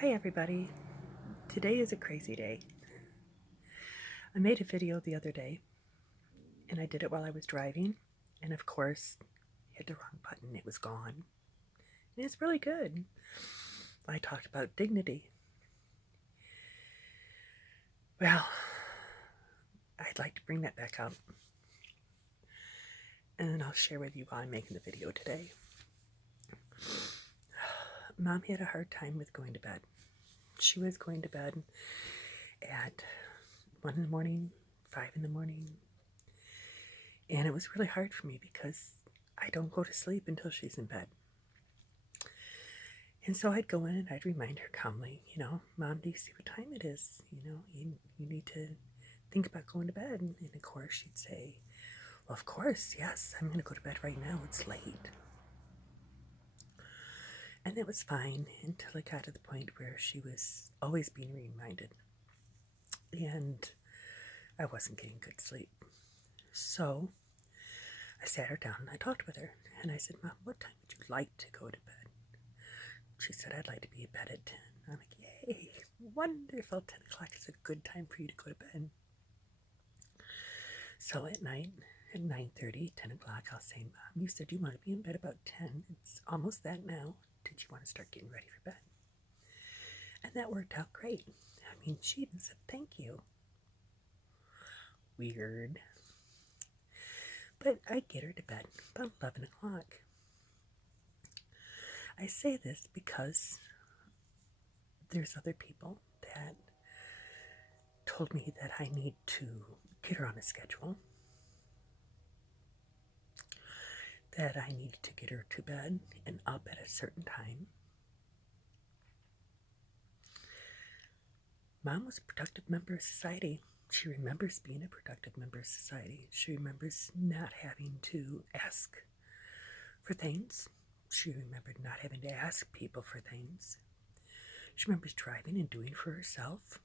Hi everybody. Today is a crazy day. I made a video the other day and I did it while I was driving, and of course hit the wrong button. It was gone. And it's really good. I talked about dignity. Well, I'd like to bring that back up, and then I'll share with you why I'm making the video today. Mom had a hard time with going to bed. She was going to bed at 1 in the morning, 5 in the morning, and it was really hard for me because I don't go to sleep until she's in bed. And so I'd go in and I'd remind her calmly, Mom, do you see what time it is? You need to think about going to bed. And of course she'd say, well, of course, yes, I'm going to go to bed right now. It's late. And it was fine until it got to the point where she was always being reminded. And I wasn't getting good sleep. So I sat her down and I talked with her. And I said, Mom, what time would you like to go to bed? She said, I'd like to be in bed at 10. I'm like, yay, wonderful. 10 o'clock is a good time for you to go to bed. So at night, at 9:30, 10 o'clock, I'll say, Mom, you said you want to be in bed about 10. It's almost that now. Did you want to start getting ready for bed? And that worked out great. I mean, she even said, thank you. Weird. But I get her to bed about 11 o'clock. I say this because there's other people that told me that I need to get her on a schedule, that I need to get her to bed and up at a certain time. Mom was a productive member of society. She remembers being a productive member of society. She remembers not having to ask for things. She remembered not having to ask people for things. She remembers driving and doing for herself.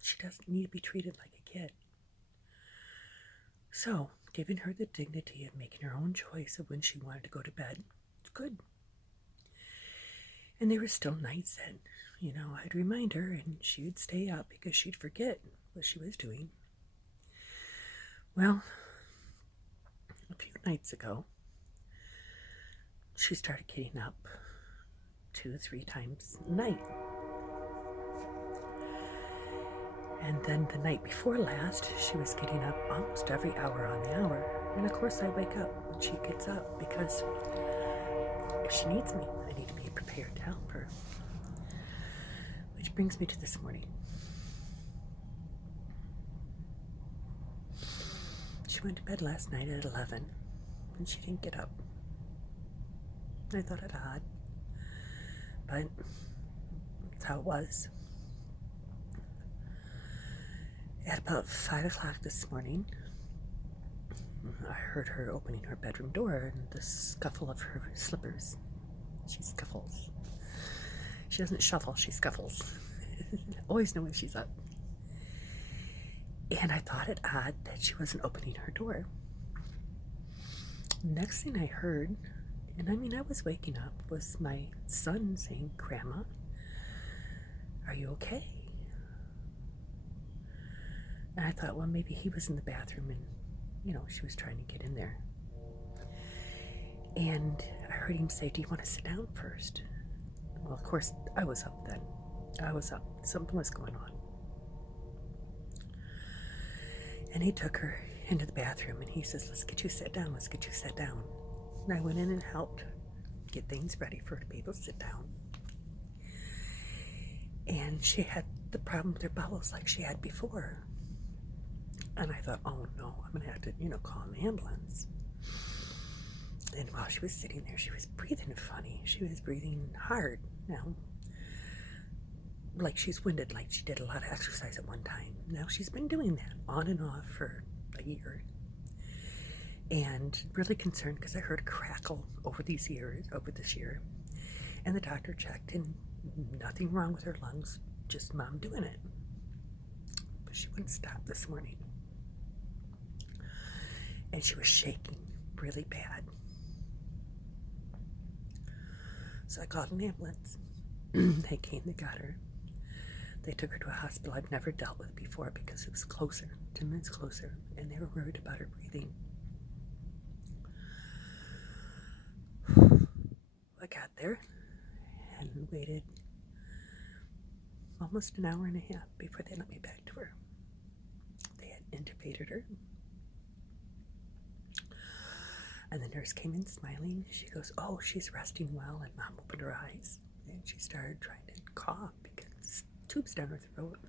She doesn't need to be treated like a kid. So, giving her the dignity of making her own choice of when she wanted to go to bed, it's good. And there were still nights that, I'd remind her and she would stay up because she'd forget what she was doing. Well, a few nights ago, she started getting up 2-3 times a night. And then the night before last, she was getting up almost every hour on the hour. And of course I wake up when she gets up because if she needs me, I need to be prepared to help her. Which brings me to this morning. She went to bed last night at 11 and she didn't get up. I thought it odd, but that's how it was. At about 5 o'clock this morning, I heard her opening her bedroom door and the scuffle of her slippers. She scuffles. She doesn't shuffle, she scuffles. Always know when she's up. And I thought it odd that she wasn't opening her door. Next thing I heard, and I was waking up, was my son saying, Grandma, are you okay? And I thought, well, maybe he was in the bathroom and, she was trying to get in there. And I heard him say, do you want to sit down first? Well, of course, I was up then. I was up. Something was going on. And he took her into the bathroom and he says, let's get you set down. Let's get you set down. And I went in and helped get things ready for her to be able to sit down. And she had the problem with her bowels like she had before. And I thought, oh no, I'm going to have to, call an ambulance. And while she was sitting there, she was breathing funny. She was breathing hard now. Like she's winded, like she did a lot of exercise at one time. Now she's been doing that on and off for a year. And really concerned because I heard a crackle over this year. And the doctor checked and nothing wrong with her lungs, just Mom doing it. But she wouldn't stop this morning. And she was shaking really bad. So I called an ambulance. They came, they got her. They took her to a hospital I've never dealt with before because it was closer, 10 minutes closer, and they were worried about her breathing. I got there and waited almost an hour and a half before they let me back to her. They had intubated her. And the nurse came in smiling. She goes, "Oh, she's resting well." And Mom opened her eyes and she started trying to cough because tubes down her throat.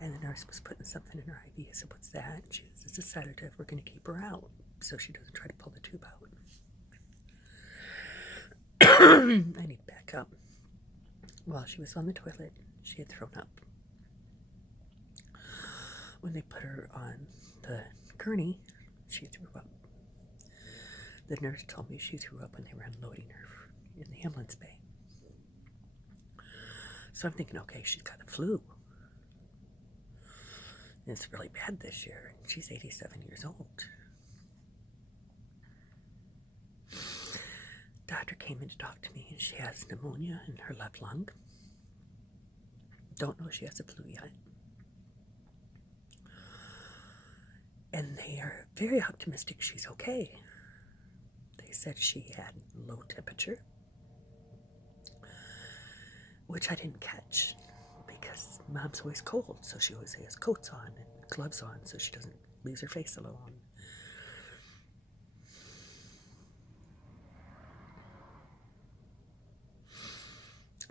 And the nurse was putting something in her IV. I said, "What's that?" She says, "It's a sedative. We're going to keep her out so she doesn't try to pull the tube out." I need to back up. While she was on the toilet, she had thrown up. When they put her on the gurney, she threw up. The nurse told me she threw up when they were unloading her in the ambulance bay. So I'm thinking, okay, she's got the flu. And it's really bad this year. She's 87 years old. Doctor came in to talk to me, and she has pneumonia in her left lung. Don't know if she has a flu yet. And they are very optimistic she's okay. They said she had low temperature, which I didn't catch because Mom's always cold, so she always has coats on and gloves on so she doesn't leave her face alone.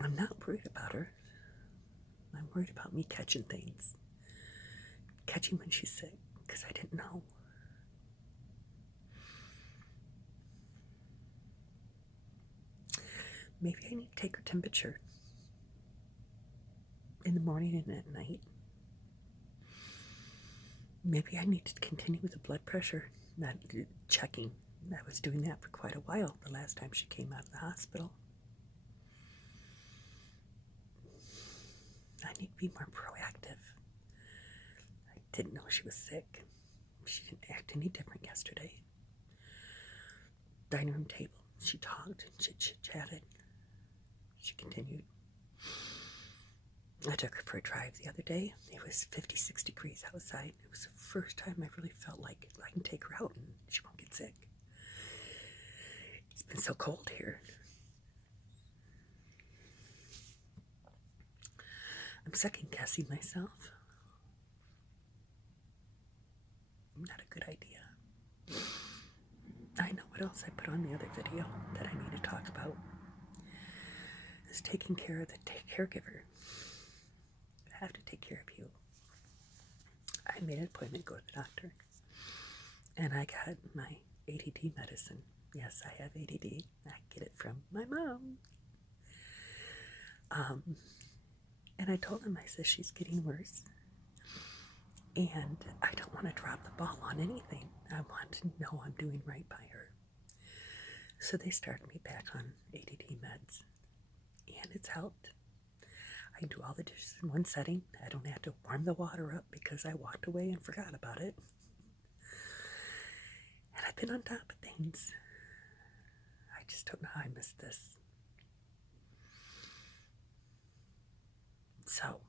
I'm not worried about her. I'm worried about me catching things. Catching when she's sick, because I didn't know. Maybe I need to take her temperature in the morning and at night. Maybe I need to continue with the blood pressure, not checking. I was doing that for quite a while the last time she came out of the hospital. I need to be more proactive. I didn't know she was sick. She didn't act any different yesterday. Dining room table, she talked and chit-chatted. She continued. I took her for a drive the other day. It was 56 degrees outside. It was the first time I really felt like I can take her out and she won't get sick. It's been so cold here. I'm second-guessing myself. Not a good idea. I know what else I put on the other video that I need to talk about. Is taking care of the caregiver. I have to take care of you. I made an appointment to go to the doctor. And I got my ADD medicine. Yes, I have ADD. I get it from my mom. And I told him, I said, she's getting worse. And I don't want to drop the ball on anything. I want to know I'm doing right by her. So they started me back on ADD meds. And it's helped. I can do all the dishes in one setting. I don't have to warm the water up because I walked away and forgot about it. And I've been on top of things. I just don't know how I missed this. So,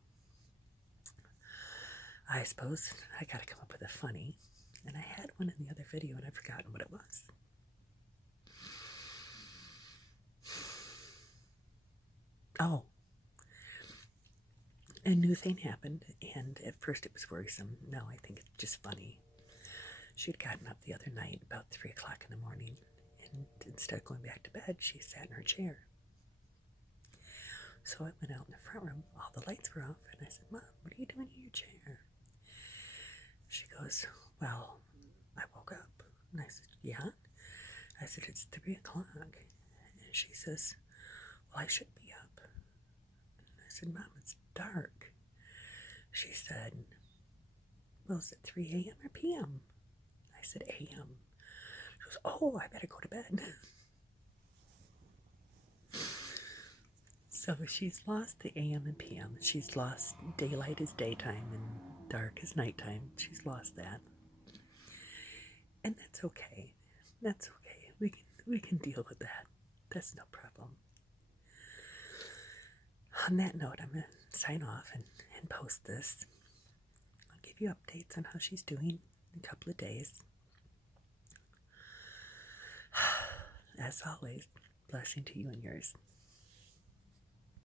I suppose I gotta come up with a funny. And I had one in the other video and I've forgotten what it was. Oh. A new thing happened, and at first it was worrisome. Now I think it's just funny. She'd gotten up the other night about 3 o'clock in the morning, and instead of going back to bed, she sat in her chair. So I went out in the front room. All the lights were off, and I said, "Mom, what are you doing in your chair?" She goes, "Well, I woke up." And I said, "Yeah?" I said, "It's 3 o'clock." And she says, "Well, I should be up." And I said, "Mom, it's dark." She said, "Well, is it 3 a.m. or p.m.?" I said, "a.m." She goes, "Oh, I better go to bed." So she's lost the a.m. and p.m. She's lost daylight is daytime and dark is nighttime. She's lost that. And that's okay. That's okay. We can deal with that. That's no problem. On that note, I'm gonna sign off and post this. I'll give you updates on how she's doing in a couple of days. As always, blessing to you and yours.